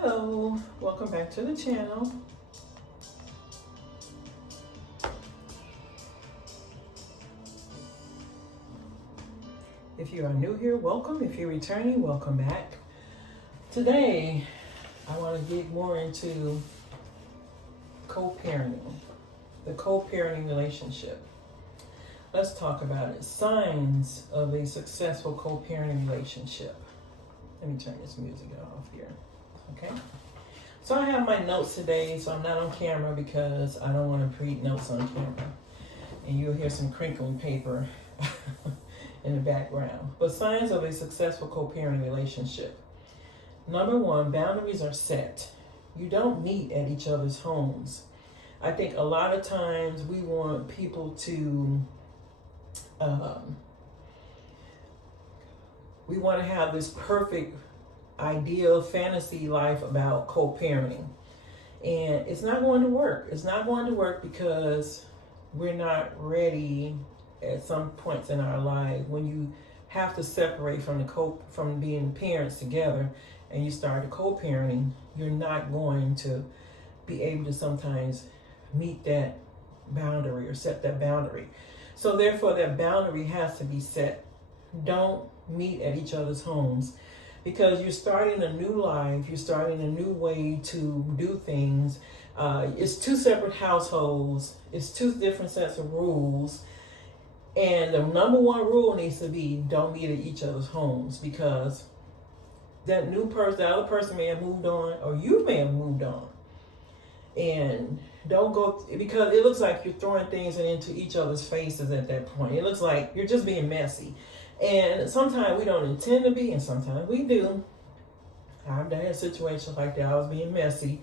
Hello, welcome back to the channel. If you are new here, welcome. If you're returning, welcome back. Today, I want to get more into co-parenting, the co-parenting relationship. Let's talk about it. Signs of a successful co-parenting relationship. Let me turn this music off here. Okay. So I have my notes today, so I'm not on camera because I don't want to read notes on camera. And you'll hear some crinkling paper in the background. But signs of a successful co-parenting relationship. Number one, boundaries are set. You don't meet at each other's homes. I think a lot of times we want people to, we want to have this perfect, ideal fantasy life about co-parenting. And it's not going to work. It's not going to work because we're not ready at some points in our life when you have to separate from being parents together and you start a co-parenting. You're not going to be able to sometimes meet that boundary or set that boundary. So therefore that boundary has to be set. Don't meet at each other's homes because you're starting a new life. You're starting a new way to do things. It's two separate households. It's two different sets of rules. And the number one rule needs to be don't meet at each other's homes because that new person, the other person may have moved on or you may have moved on. And don't go, because it looks like you're throwing things into each other's faces at that point. It looks like you're just being messy. And sometimes we don't intend to be, and sometimes we do. I've had situations like that. I was being messy,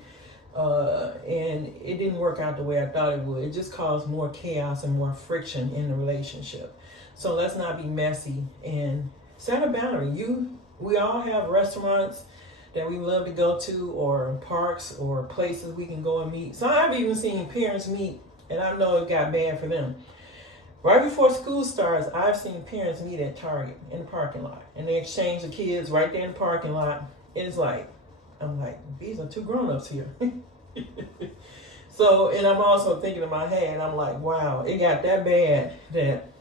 and it didn't work out the way I thought it would. It just caused more chaos and more friction in the relationship. So let's not be messy and set a boundary. We all have restaurants that we love to go to, or parks, or places we can go and meet. So I've even seen parents meet, and I know it got bad for them. Right before school starts, I've seen parents meet at Target in the parking lot, and they exchange the kids right there in the parking lot. It's like, I'm like, these are two grown-ups here. So, and I'm also thinking in my head, I'm like, wow, it got that bad that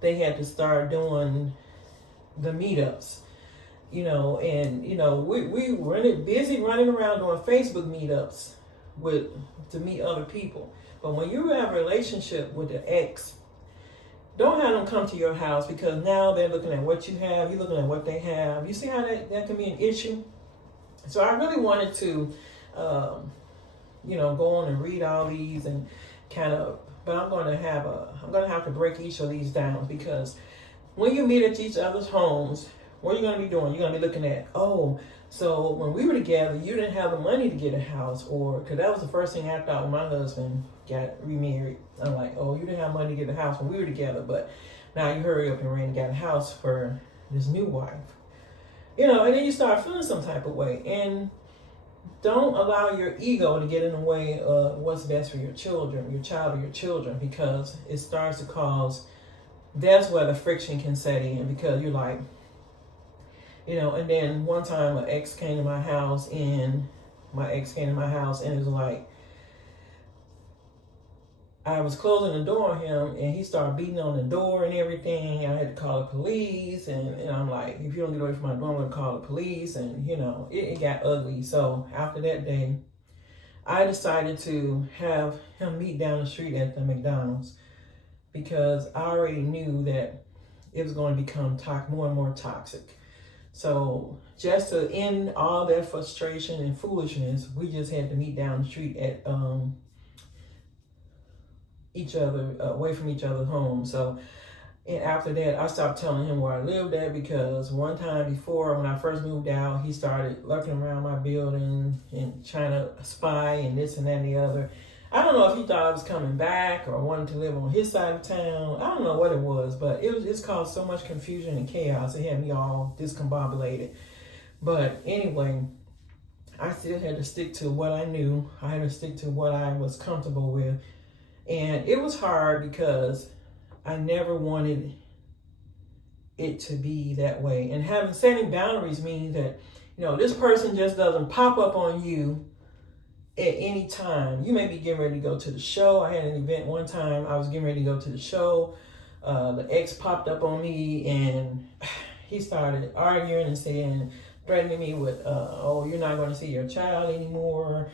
they had to start doing the meetups. We were busy running around doing Facebook meetups to meet other people. But when you have a relationship with the ex, don't have them come to your house because now they're looking at what you have, you're looking at what they have. You see how that can be an issue? So I really wanted to, go on and read all these and but I'm going to have to break each of these down because when you meet at each other's homes, what are you going to be doing? You're going to be looking at, so when we were together, you didn't have the money to get a house, because that was the first thing I thought when my husband got remarried. I'm like, you didn't have money to get a house when we were together, but now you hurry up and ran and got a house for this new wife. And then you start feeling some type of way. And don't allow your ego to get in the way of what's best for your children, your child or your children, because it starts to cause, that's where the friction can set in because you're like, and then one time my ex came to my house and it was like, I was closing the door on him and he started beating on the door and everything. I had to call the police and I'm like, if you don't get away from my door, I'm going to call the police. And, it got ugly. So after that day, I decided to have him meet down the street at the McDonald's because I already knew that it was going to become more and more toxic. So just to end all that frustration and foolishness, we just had to meet down the street at each other, away from each other's home. So, and after that, I stopped telling him where I lived at because one time before, when I first moved out, he started lurking around my building and trying to spy and this and that and the other. I don't know if he thought I was coming back or wanted to live on his side of town. I don't know what it was, but it's caused so much confusion and chaos. It had me all discombobulated. But anyway, I still had to stick to what I knew. I had to stick to what I was comfortable with. And it was hard because I never wanted it to be that way. And setting boundaries means that This person just doesn't pop up on you at any time. You may be getting ready to go to the show. I had an event one time. I was getting ready to go to the show. The ex popped up on me and he started arguing and saying, threatening me with, oh, you're not going to see your child anymore,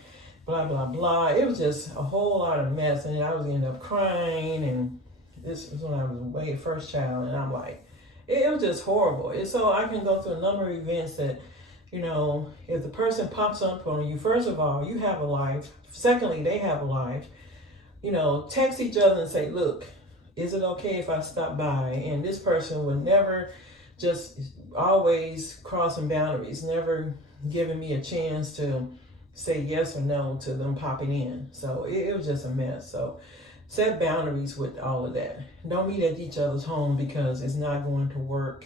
blah, blah, blah. It was just a whole lot of mess. And I was ending up crying. And this was when I was way first child. And I'm like, it was just horrible. And so I can go through a number of events that, if the person pops up on you, first of all, you have a life. Secondly, they have a life. Text each other and say, look, is it okay if I stop by? And this person would never, just always crossing boundaries, never giving me a chance to say yes or no to them popping in. So it was just a mess. So set boundaries with all of that. Don't meet at each other's home because it's not going to work.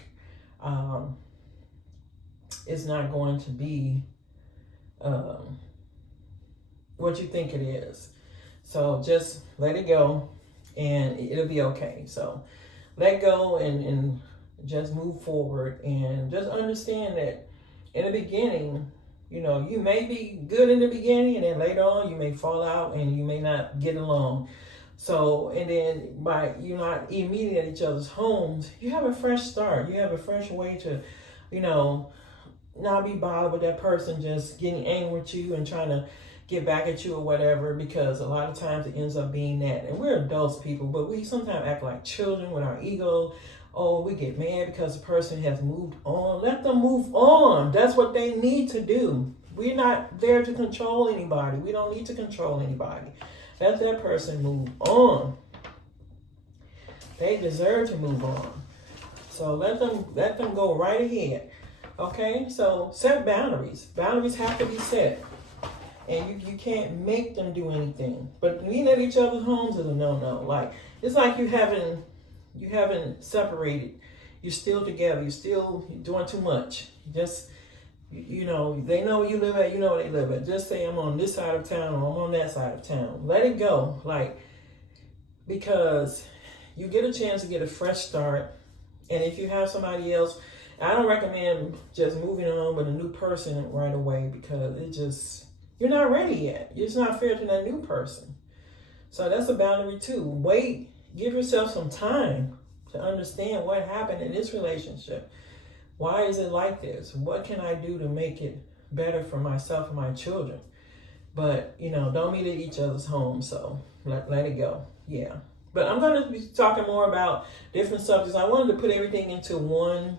It's not going to be what you think it is. So just let it go and it'll be okay. So let go and just move forward and just understand that in the beginning, you may be good in the beginning and then later on you may fall out and you may not get along. So, and then by you not meeting at each other's homes, you have a fresh start. You have a fresh way to, not be bothered with that person just getting angry with you and trying to get back at you or whatever, because a lot of times it ends up being that. And we're adults, people, but we sometimes act like children with our ego. Oh, we get mad because the person has moved on. Let them move on. That's what they need to do. We're not there to control anybody. We don't need to control anybody. Let that person move on. They deserve to move on. So let them go right ahead. Okay, so set boundaries. Boundaries have to be set. And you can't make them do anything. But being at each other's homes is a no-no. Like, it's like you haven't separated. You're still together. You're doing too much. Just, they know where you live at. You know where they live at. Just say I'm on this side of town or I'm on that side of town. Let it go. Because you get a chance to get a fresh start. And if you have somebody else, I don't recommend just moving on with a new person right away because you're not ready yet. It's not fair to that new person. So that's a boundary too. Wait, give yourself some time to understand what happened in this relationship. Why is it like this? What can I do to make it better for myself and my children? But, don't meet at each other's homes. So let it go. Yeah. But I'm going to be talking more about different subjects. I wanted to put everything into one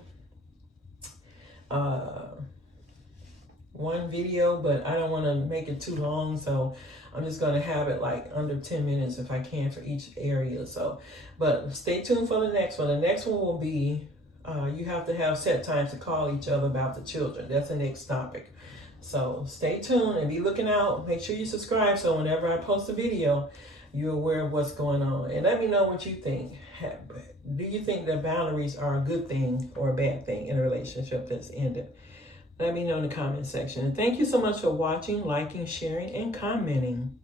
video, but I don't want to make it too long, so I'm just going to have it like under 10 minutes if I can for each area. So, but stay tuned for the next one. The next one will be you have to have set times to call each other about the children. That's the next topic. So stay tuned and be looking out. Make sure you subscribe so whenever I post a video, you're aware of what's going on. And let me know what you think. Do you think that boundaries are a good thing or a bad thing in a relationship that's ended? Let me know in the comment section. And thank you so much for watching, liking, sharing, and commenting.